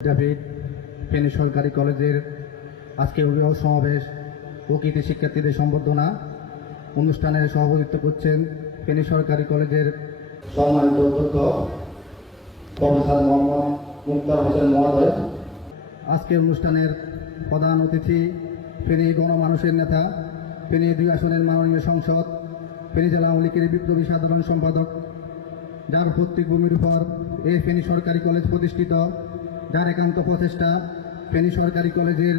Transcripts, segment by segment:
বিদ্যাপীঠ ফেনী সরকারি কলেজের আজকে অভিভাবক সমাবেশ ও কৃতি শিক্ষার্থীদের সম্বর্ধনা। অনুষ্ঠানের সভাপতিত্ব করছেন ফেনী সরকারি কলেজের সম্মানিত অধ্যক্ষ আজকের অনুষ্ঠানের প্রধান অতিথি ফেনী গণমানুষের নেতা ফেনী দুই আসনের মাননীয় সংসদ ফেনী জেলা আওয়ামী লীগের বিপ্লবী সাধারণ সম্পাদক। যার প্রত্যেক ভূমির উপর এই ফেনী সরকারি কলেজ প্রতিষ্ঠিত। যার একান্ত প্রচেষ্টা। ফেনী সরকারি কলেজের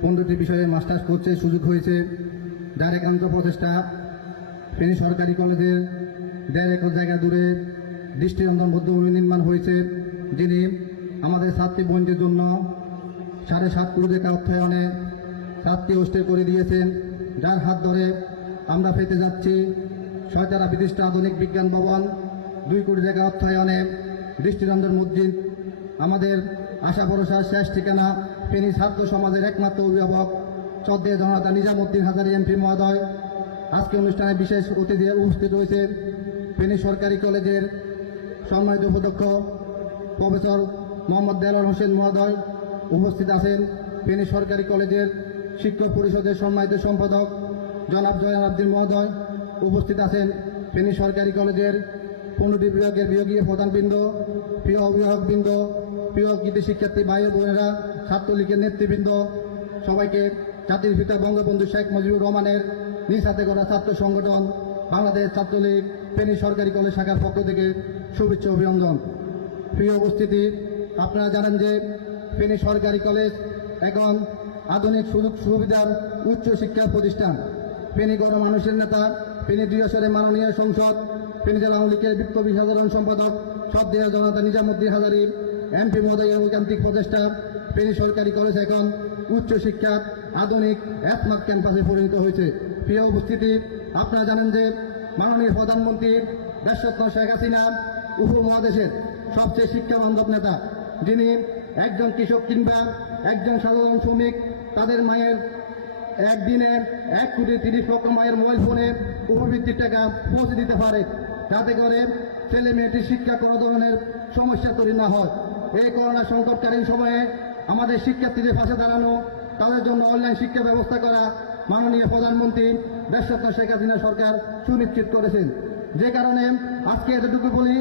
পনেরোটি বিষয়ে মাস্টার্স করছে সুযোগ হয়েছে। যার একান্ত প্রচেষ্টা। ফেনী সরকারি কলেজের দেড় একর জায়গা দূরে দৃষ্টিরঞ্জন বৌদ্ধভূমি নির্মাণ হয়েছে, যিনি আমাদের ছাত্রী বোনদের জন্য সাড়ে সাত কোটি টাকা অর্থায়নে সাতটি হোস্টেল করে দিয়েছেন। যার হাত ধরে আমরা পেতে যাচ্ছি সরকারা বিশিষ্ট আধুনিক বিজ্ঞান ভবন, দুই কোটি টাকা অর্থায়নে দৃষ্টিরঞ্জন মসজিদ আমাদের আশা ভরসার শেষ ঠিকানা ফেনী ছাত্র সমাজের একমাত্র অভিভাবক শ্রদ্ধেয় জনতা নিজামুদ্দিন হাজারি এমপি মহোদয়। আজকে অনুষ্ঠানে বিশেষ অতিথি উপস্থিত রয়েছে ফেনী সরকারি কলেজের সম্মানিত উপাধ্যক্ষ প্রফেসর মোহাম্মদ দেলাল হোসেন মহোদয় উপস্থিত আছেন ফেনী সরকারি কলেজের শিক্ষক পরিষদের সম্মানিত সম্পাদক জনাব জয়ান আব্দিন মহোদয় উপস্থিত আছেন ফেনী সরকারি কলেজের পনেরোটি বিভাগের বিভাগীয় প্রধানবৃন্দ, প্রিয় অভিভাবকবৃন্দ প্রিয় কৃতি শিক্ষার্থী ভাই বোনেরা, ছাত্রলীগের নেতৃবৃন্দ, সবাইকে জাতির পিতা বঙ্গবন্ধু শেখ মুজিবুর রহমানের নিজ হাতে করা ছাত্র সংগঠন বাংলাদেশ ছাত্রলীগ ফেনী সরকারি কলেজ শাখার পক্ষ থেকে শুভেচ্ছা অভিনন্দন। প্রিয় উপস্থিতি, আপনারা জানেন যে ফেনী সরকারি কলেজ এখন আধুনিক সুযোগ সুবিধার উচ্চ শিক্ষা প্রতিষ্ঠান। ফেনী গণমানুষের নেতা, ফেনী দুই মাননীয় সংসদ, ফেনী জেলা আওয়ামী লীগের বিপ্লবী সাধারণ সম্পাদক সব শ্রদ্ধেয় জনতা নিজামুদ্দিন হাজারি এমপি মহোদয়ের ঐকান্তিক প্রচেষ্টা, ফেনী সরকারি কলেজ এখন উচ্চ শিক্ষার আধুনিক স্মার্ট ক্যাম্পাসে পরিণত হয়েছে। প্রিয় উপস্থিতি, আপনারা জানেন যে মাননীয় প্রধানমন্ত্রী দেশরত্ন শেখ হাসিনা উপমহাদেশের সবচেয়ে শিক্ষা বান্ধব নেতা। যিনি একজন কৃষক কিংবা একজন সাধারণ শ্রমিক, তাদের মায়ের একদিনে এক কোটি তিরিশ লক্ষ মায়ের মোবাইল ফোনে উপবৃত্তির টাকা পৌঁছে দিতে পারে। যাতে করে ছেলে মেয়েটির শিক্ষা কোনো ধরনের সমস্যা তৈরি না হয়। এই করোনা সংকটকালীন সময়ে আমাদের শিক্ষার্থীদের পাশে দাঁড়ানো, তাদের জন্য অনলাইন শিক্ষা ব্যবস্থা করা মাননীয় প্রধানমন্ত্রী দেশরত্ন শেখ হাসিনা সরকার সুনিশ্চিত করেছেন। যে কারণে আজকে এতটুকু বলি,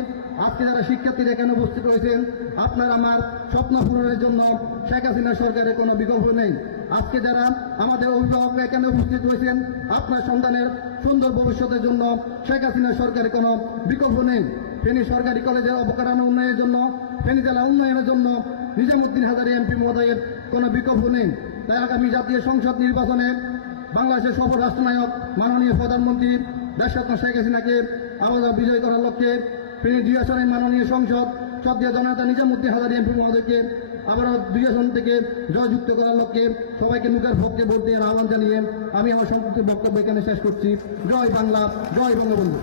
আজকে যারা শিক্ষার্থীরা এখানে উপস্থিত হয়েছেন, আপনার আমার স্বপ্ন পূরণের জন্য শেখ হাসিনা সরকারের কোনো বিকল্প নেই। আজকে যারা আমাদের অভিভাবকরা এখানে উপস্থিত হয়েছেন, আপনার সন্তানের সুন্দর ভবিষ্যতের জন্য শেখ হাসিনা সরকারের কোনো বিকল্প নেই। ফেনী সরকারি কলেজের অবকাঠামো উন্নয়নের জন্য ফেনী জেলা উন্নয়নের জন্য নিজামুদ্দিন হাজারি এমপি মহোদয়ের কোনো বিকল্প নেই। তাই আগামী জাতীয় সংসদ নির্বাচনে বাংলাদেশের সফল রাষ্ট্রনায়ক, মাননীয় প্রধানমন্ত্রী দেশরত্ন শেখ হাসিনাকে আলাদা বিজয় করার লক্ষ্যে ফেনী দুই আসনের মাননীয় সংসদ সদ্য জনতা নিজামুদ্দিন হাজারি এমপি মহোদয়কে আবারও দুই আসন থেকে জয়যুক্ত করার লক্ষ্যে সবাইকে মুখের ভোটকে ভোট দেওয়ার আহ্বান জানিয়ে আমি আমার সংক্ষিপ্ত বক্তব্য এখানে শেষ করছি। জয় বাংলা, জয় বঙ্গবন্ধু।